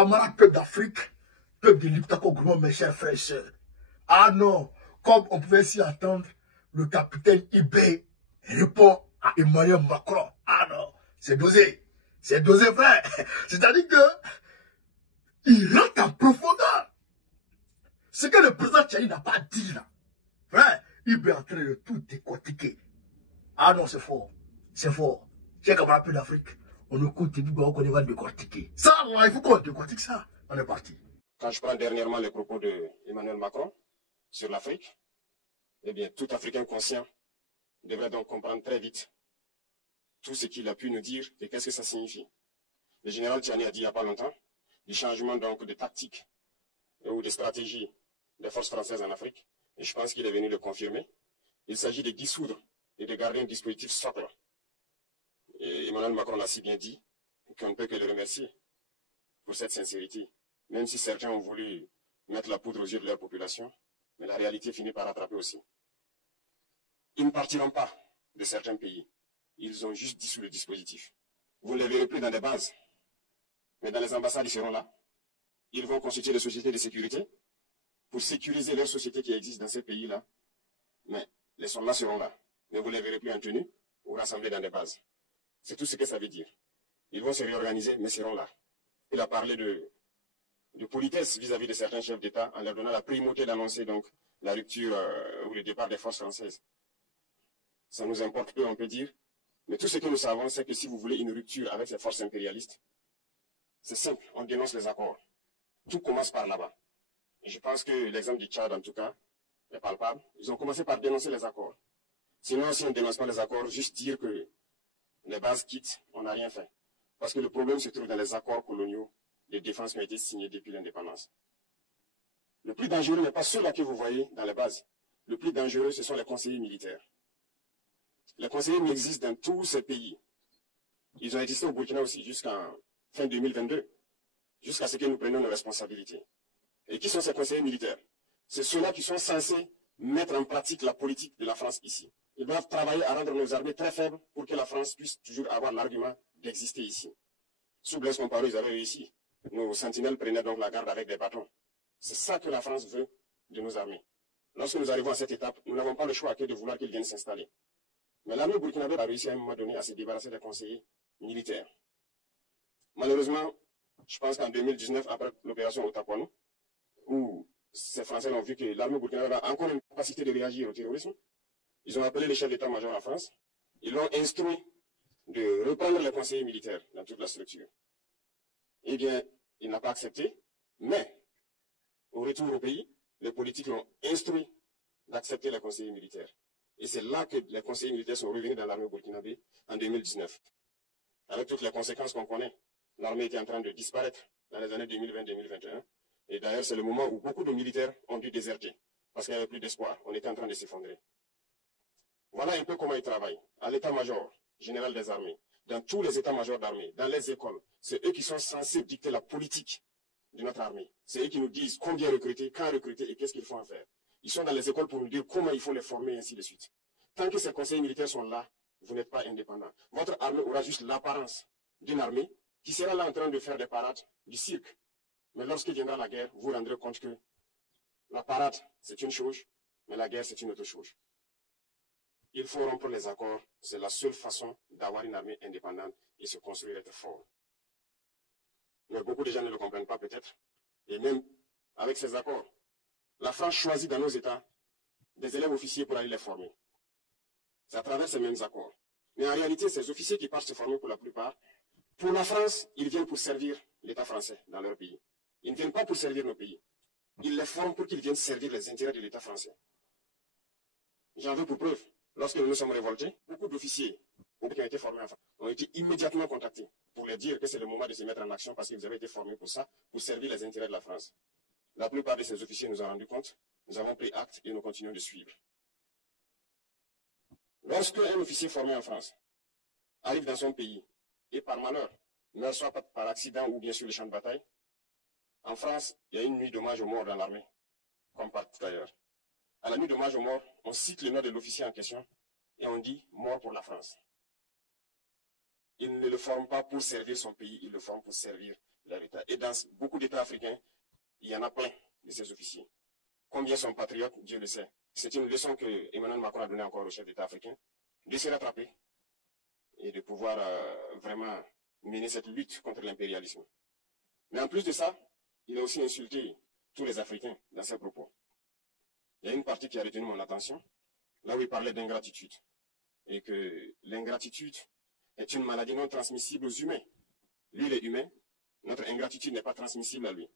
camarades peuples d'Afrique, peuple de l'Iptako, mes chers frères et sœurs. Ah non, comme on pouvait s'y attendre, le capitaine Ibé répond à Emmanuel Macron. Ah non, c'est dosé, frère. C'est-à-dire que il rentre en profondeur. Ce que le président Tchani n'a pas dit là. Frère, Ibé est en train de tout décortiquer. Ah non, c'est fort. C'est fort. Chers camarades peu d'Afrique, on écoute et dit qu'on va décortiquer. Ça, là, il faut qu'on décortique ça. On est parti. Quand je prends dernièrement les propos d'Emmanuel Macron sur l'Afrique, eh bien, tout Africain conscient devrait donc comprendre très vite tout ce qu'il a pu nous dire et qu'est-ce que ça signifie. Le général Tchani a dit il n'y a pas longtemps du changement donc de tactique ou de stratégie des forces françaises en Afrique. Et je pense qu'il est venu le confirmer. Il s'agit de dissoudre et de garder un dispositif socle. Et Emmanuel Macron l'a si bien dit qu'on ne peut que le remercier pour cette sincérité. Même si certains ont voulu mettre la poudre aux yeux de leur population, mais la réalité finit par rattraper aussi. Ils ne partiront pas de certains pays. Ils ont juste dissous le dispositif. Vous ne les verrez plus dans des bases, mais dans les ambassades, ils seront là. Ils vont constituer des sociétés de sécurité pour sécuriser leurs sociétés qui existent dans ces pays-là. Mais les soldats seront là. Mais vous ne les verrez plus en tenue ou rassemblés dans des bases. C'est tout ce que ça veut dire. Ils vont se réorganiser, mais seront là. Il a parlé de politesse vis-à-vis de certains chefs d'État en leur donnant la primauté d'annoncer donc la rupture ou le départ des forces françaises. Ça nous importe peu, on peut dire. Mais tout ce que nous savons, c'est que si vous voulez une rupture avec ces forces impérialistes, c'est simple, on dénonce les accords. Tout commence par là-bas. Et je pense que l'exemple du Tchad, en tout cas, est palpable. Ils ont commencé par dénoncer les accords. Sinon, si on ne dénonce pas les accords, juste dire que les bases quittent, on n'a rien fait. Parce que le problème se trouve dans les accords coloniaux de défense qui ont été signés depuis l'indépendance. Le plus dangereux n'est pas ceux-là que vous voyez dans les bases. Le plus dangereux, ce sont les conseillers militaires. Les conseillers existent dans tous ces pays. Ils ont existé au Burkina aussi jusqu'en fin 2022, jusqu'à ce que nous prenions nos responsabilités. Et qui sont ces conseillers militaires? C'est ceux-là qui sont censés mettre en pratique la politique de la France ici. Ils doivent travailler à rendre nos armées très faibles pour que la France puisse toujours avoir l'argument d'exister ici. Sous Blaise Compaoré, ils avaient réussi. Nos sentinelles prenaient donc la garde avec des bâtons. C'est ça que la France veut de nos armées. Lorsque nous arrivons à cette étape, nous n'avons pas le choix que de vouloir qu'ils viennent s'installer. Mais l'armée burkinabé a réussi à un moment donné à se débarrasser des conseillers militaires. Malheureusement, je pense qu'en 2019, après l'opération Otakwano, où ces Français ont vu que l'armée burkinabé a encore une capacité de réagir au terrorisme, ils ont appelé les chefs d'état-major en France, ils l'ont instruit de reprendre les conseillers militaires dans toute la structure. Eh bien, il n'a pas accepté, mais au retour au pays, les politiques l'ont instruit d'accepter les conseillers militaires. Et c'est là que les conseillers militaires sont revenus dans l'armée burkinabé en 2019. Avec toutes les conséquences qu'on connaît, l'armée était en train de disparaître dans les années 2020-2021. Et d'ailleurs, c'est le moment où beaucoup de militaires ont dû déserter, parce qu'il n'y avait plus d'espoir. On était en train de s'effondrer. Voilà un peu comment ils travaillent. À l'état-major général des armées, dans tous les états-majors d'armée, dans les écoles, c'est eux qui sont censés dicter la politique de notre armée. C'est eux qui nous disent combien recruter, quand recruter et qu'est-ce qu'il faut en faire. Ils sont dans les écoles pour nous dire comment il faut les former, et ainsi de suite. Tant que ces conseillers militaires sont là, vous n'êtes pas indépendant. Votre armée aura juste l'apparence d'une armée qui sera là en train de faire des parades, du cirque. Mais lorsqu'il viendra la guerre, vous vous rendrez compte que la parade, c'est une chose, mais la guerre, c'est une autre chose. Il faut rompre les accords. C'est la seule façon d'avoir une armée indépendante et se construire être fort. Mais beaucoup de gens ne le comprennent pas peut-être. Et même avec ces accords, la France choisit dans nos États des élèves officiers pour aller les former. C'est à travers ces mêmes accords. Mais en réalité, ces officiers qui partent se former pour la plupart, pour la France, ils viennent pour servir l'État français dans leur pays. Ils ne viennent pas pour servir nos pays. Ils les forment pour qu'ils viennent servir les intérêts de l'État français. J'en veux pour preuve. Lorsque nous nous sommes révoltés, beaucoup d'officiers qui ont été formés en France ont été immédiatement contactés pour leur dire que c'est le moment de se mettre en action parce qu'ils avaient été formés pour ça, pour servir les intérêts de la France. La plupart de ces officiers nous ont rendu compte, nous avons pris acte et nous continuons de suivre. Lorsque un officier formé en France arrive dans son pays et par malheur meurt soit par accident ou bien sur le champ de bataille, en France, il y a une nuit d'hommage aux morts dans l'armée, comme partout ailleurs. À la nuit d'hommage aux morts, on cite le nom de l'officier en question et on dit « mort pour la France ». Il ne le forme pas pour servir son pays, il le forme pour servir leur État. Et dans beaucoup d'États africains, il y en a plein de ces officiers. Combien sont patriotes, Dieu le sait. C'est une leçon que Emmanuel Macron a donnée encore au chef d'État africain, de se rattraper et de pouvoir vraiment mener cette lutte contre l'impérialisme. Mais en plus de ça, il a aussi insulté tous les Africains dans ses propos. Il y a une partie qui a retenu mon attention, là où il parlait d'ingratitude, et que l'ingratitude est une maladie non transmissible aux humains. Lui, il est humain, notre ingratitude n'est pas transmissible à lui.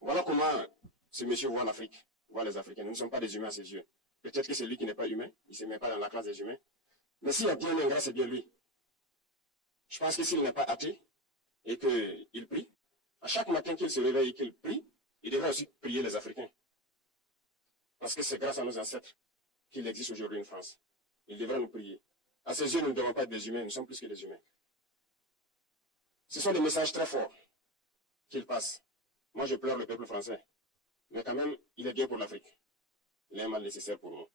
Voilà comment ce monsieur voit l'Afrique, voit les Africains. Nous ne sommes pas des humains à ses yeux. Peut-être que c'est lui qui n'est pas humain, il ne se met pas dans la classe des humains. Mais s'il y a bien un ingrat, c'est bien lui. Je pense que s'il n'est pas athée et qu'il prie, à chaque matin qu'il se réveille et qu'il prie, il devrait aussi prier les Africains. Parce que c'est grâce à nos ancêtres qu'il existe aujourd'hui une France. Il devrait nous prier. À ses yeux, nous ne devons pas être des humains, nous sommes plus que des humains. Ce sont des messages très forts qu'il passe. Moi, je pleure le peuple français. Mais quand même, il est bien pour l'Afrique. Il est un mal nécessaire pour nous.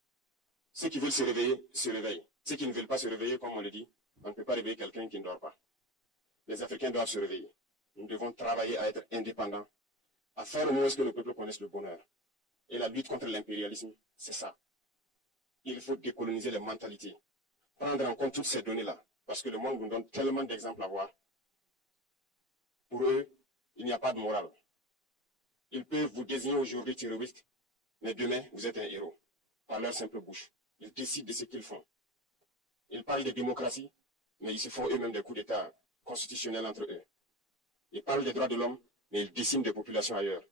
Ceux qui veulent se réveiller, se réveillent. Ceux qui ne veulent pas se réveiller, comme on le dit, on ne peut pas réveiller quelqu'un qui ne dort pas. Les Africains doivent se réveiller. Nous devons travailler à être indépendants, à faire au moins que le peuple connaisse le bonheur. Et la lutte contre l'impérialisme, c'est ça. Il faut décoloniser les mentalités, prendre en compte toutes ces données-là, parce que le monde nous donne tellement d'exemples à voir. Pour eux, il n'y a pas de morale. Ils peuvent vous désigner aujourd'hui terroriste, mais demain, vous êtes un héros, par leur simple bouche. Ils décident de ce qu'ils font. Ils parlent de démocratie, mais ils se font eux-mêmes des coups d'État constitutionnels entre eux. Ils parlent des droits de l'homme, mais ils déciment des populations ailleurs.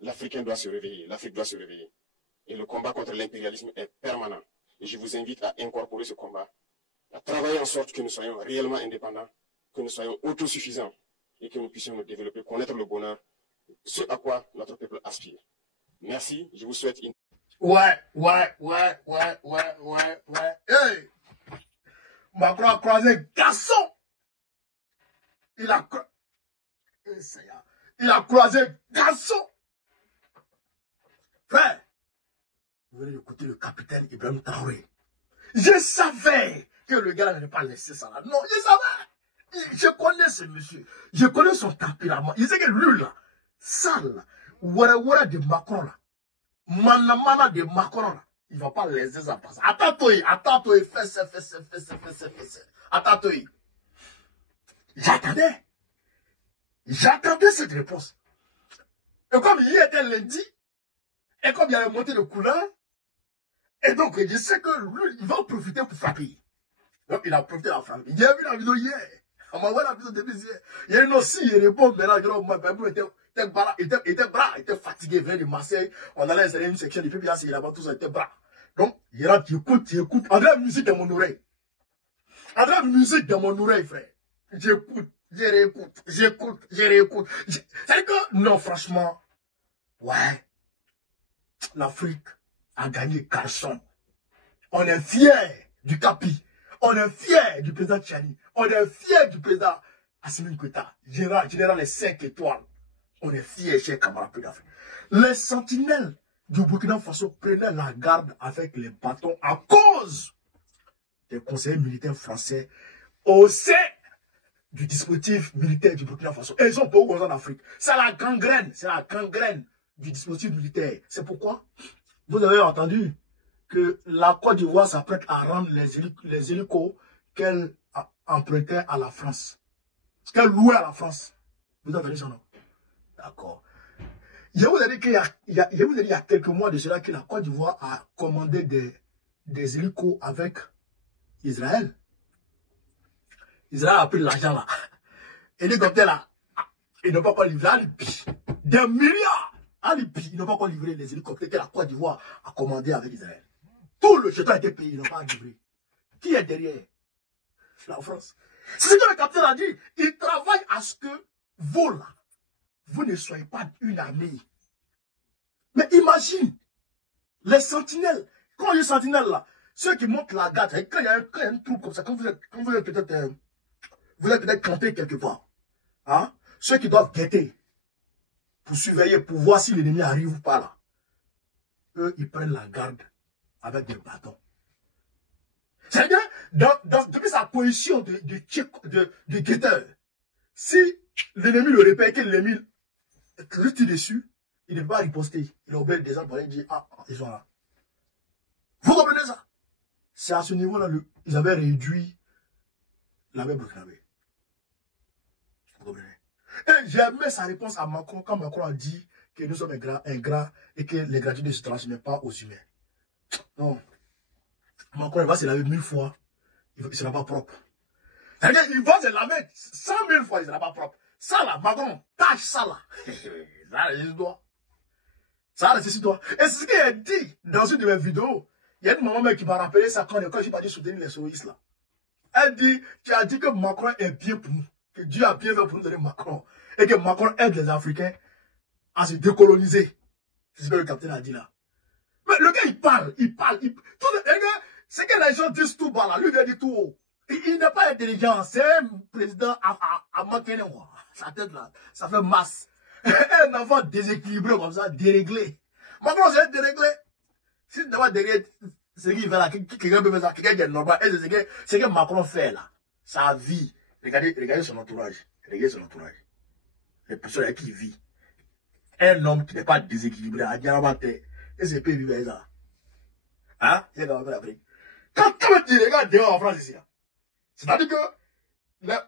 L'Africain doit se réveiller, l'Afrique doit se réveiller. Et le combat contre l'impérialisme est permanent. Et je vous invite à incorporer ce combat, à travailler en sorte que nous soyons réellement indépendants, que nous soyons autosuffisants et que nous puissions nous développer, connaître le bonheur, ce à quoi notre peuple aspire. Merci, je vous souhaite une... Ouais. Hey! Macron a croisé garçon. Il a croisé garçon. Frère, vous venez d'écouter le capitaine Ibrahim Traoré. Je savais que le gars n'allait pas laisser ça là. Non, je savais. Je connais ce monsieur. Je connais son tempérament. Il sait que lui là, sale, wara de Macron là, mana de Macron là, il ne va pas laisser ça passer. Attends-toi, fais. Attends-toi. J'attendais cette réponse. Et comme il était lundi, et comme il avait monté de couleur, et donc je sais que lui, il va en profiter pour frapper. Donc il a profité de la frappe. Il a vu la vidéo hier. On m'a envoyé la vidéo depuis hier. Il y a une aussi, il répond maintenant, il était fatigué, il venait de Marseille. On allait installer une section, et puis là, c'est là-bas, tout ça, il était bras. Donc, il rentre, il écoute. On a la musique dans mon oreille. On a la musique dans mon oreille, frère. J'écoute, je réécoute. C'est-à-dire que, non, franchement, ouais, l'Afrique a gagné garçon. On est fiers du Capi. On est fiers du président Tchani. On est fiers du président Assimi Goïta, général les 5 étoiles. On est fiers, chers camarades d'Afrique. Les sentinelles du Burkina Faso prenaient la garde avec les bâtons à cause des conseillers militaires français au sein du dispositif militaire du Burkina Faso. Et ils ont beaucoup en Afrique. C'est la gangrène du dispositif militaire. C'est pourquoi vous avez entendu que la Côte d'Ivoire s'apprête à rendre les hélicos qu'elle empruntait à la France. Qu'elle louait à la France. Vous avez entendu ça, non? D'accord. Je vous ai dit qu'il y a quelques mois de cela que la Côte d'Ivoire a commandé des hélicos avec Israël. Israël a pris l'argent là. Et les hélicoptères là, ils n'ont pas encore livré à Libye. Des milliards à Libye. Ils n'ont pas encore livré les hélicoptères que la Côte d'Ivoire a commandé avec Israël. Tout le jeton a été payé, ils n'ont pas livré. Qui est derrière? La France. C'est ce que le capitaine a dit. Il travaille à ce que vous là, vous ne soyez pas une armée. Mais imagine, les sentinelles, quand il y a les sentinelles là, ceux qui montent la garde, quand il y a un trou comme ça, quand vous êtes peut-être campé quelque part, hein, ceux qui doivent guetter, pour surveiller, pour voir si l'ennemi arrive ou pas là, eux, ils prennent la garde avec des bâtons. C'est-à-dire, depuis sa position de guetteur, si l'ennemi le répète, que l'ennemi juste dessus, il ne peut pas riposter. Il obéit des gens pour aller dire, ah, ils sont là. Vous comprenez ça? C'est à ce niveau-là, ils avaient réduit la mer burkinabé. Vous comprenez? Et j'ai aimé sa réponse à Macron quand Macron a dit que nous sommes ingrats et que les gratuits ne se transmettent pas aux humains. Non. Macron, il va se laver 1000 fois, il ne sera pas propre. C'est-à-dire, il va se laver 100 000 fois, il ne sera pas propre. Ça là, Macron, tâche ça là. Ça résiste-toi. Ça résiste-toi. Et c'est ce qu'il a dit dans une de mes vidéos. Il y a une maman qui m'a rappelé ça quand j'ai pas dit soutenir les souristes là. Elle dit, tu as dit que Macron est bien pour nous. Que Dieu a bien fait pour nous donner Macron. Et que Macron aide les Africains à se décoloniser. C'est ce que le capitaine a dit là. Mais le gars, il parle. C'est que les gens disent tout bas là. Lui, il dit tout haut. Il n'est pas intelligent. C'est un président à manquer. Sa tête là, ça fait masse. Un enfant déséquilibré comme ça, déréglé. Macron, c'est déréglé. Si tu n'as pas déréglé, c'est qu'il fait là, quelqu'un peut faire ça, quelqu'un qui est normal. Et c'est ce que Macron fait là. Sa vie. Regardez son entourage. Regardez son entourage. Les personnes avec qui il vit. Un homme qui n'est pas déséquilibré, à Diamante. Et c'est pas vivre avec ça. Hein? C'est dans l'Afrique. Quand tu me dis, les gars, dehors en France ici, c'est-à-dire que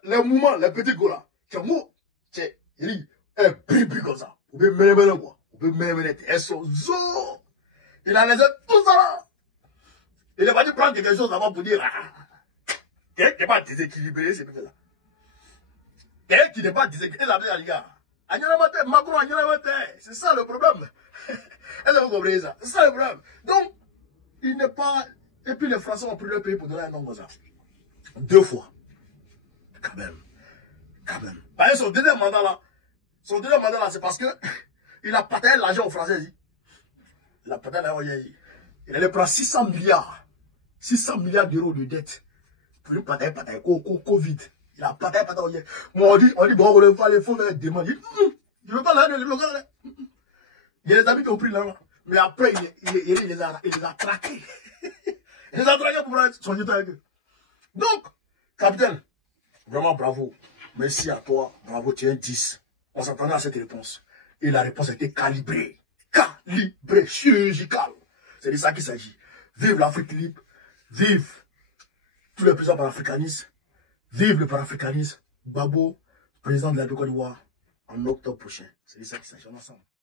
les mouvements, les petits gars là, il dit, un bribi comme ça. Vous pouvez mener quoi. Vous pouvez mener. Elles sont zo. Il a laissé tout ça là. Il n'a pas dit prendre quelque chose avant pour dire, quelqu'un qui n'est pas déséquilibré, c'est peut-être là. Quelqu'un qui n'est pas déséquilibré, les gars. Macron, c'est ça le problème. Est-ce que vous comprenez ça? C'est ça le problème. Donc, il n'est pas. Et puis les Français ont pris le pays pour donner un nom comme ça. 2 fois. Quand même. Quand même. Par exemple, son deuxième mandat là, c'est parce que il a partagé l'argent aux Français. Il a partagé l'argent. Il allait prendre 600 milliards. 600 milliards d'euros de dette. Pour lui partager, Covid. Il a partagé. Moi, on dit, bon, on va aller faire des demandes. Je ne veux pas l'aller, je veux pas l'aller. Il y a des amis qui ont pris l'argent. Mais après, il les a traqués. Il les a traqués pour son état avec eux. Donc, capitaine, vraiment bravo. Merci à toi. Bravo, tu es un 10. On s'attendait à cette réponse. Et la réponse a été calibrée. Calibrée, chirurgicale. C'est de ça qu'il s'agit. Vive l'Afrique libre. Vive tous les présidents panafricanistes. Vive le panafricanisme. Babo, président de la Côte d'Ivoire, en octobre prochain. C'est de ça qu'il s'agit. On ensemble.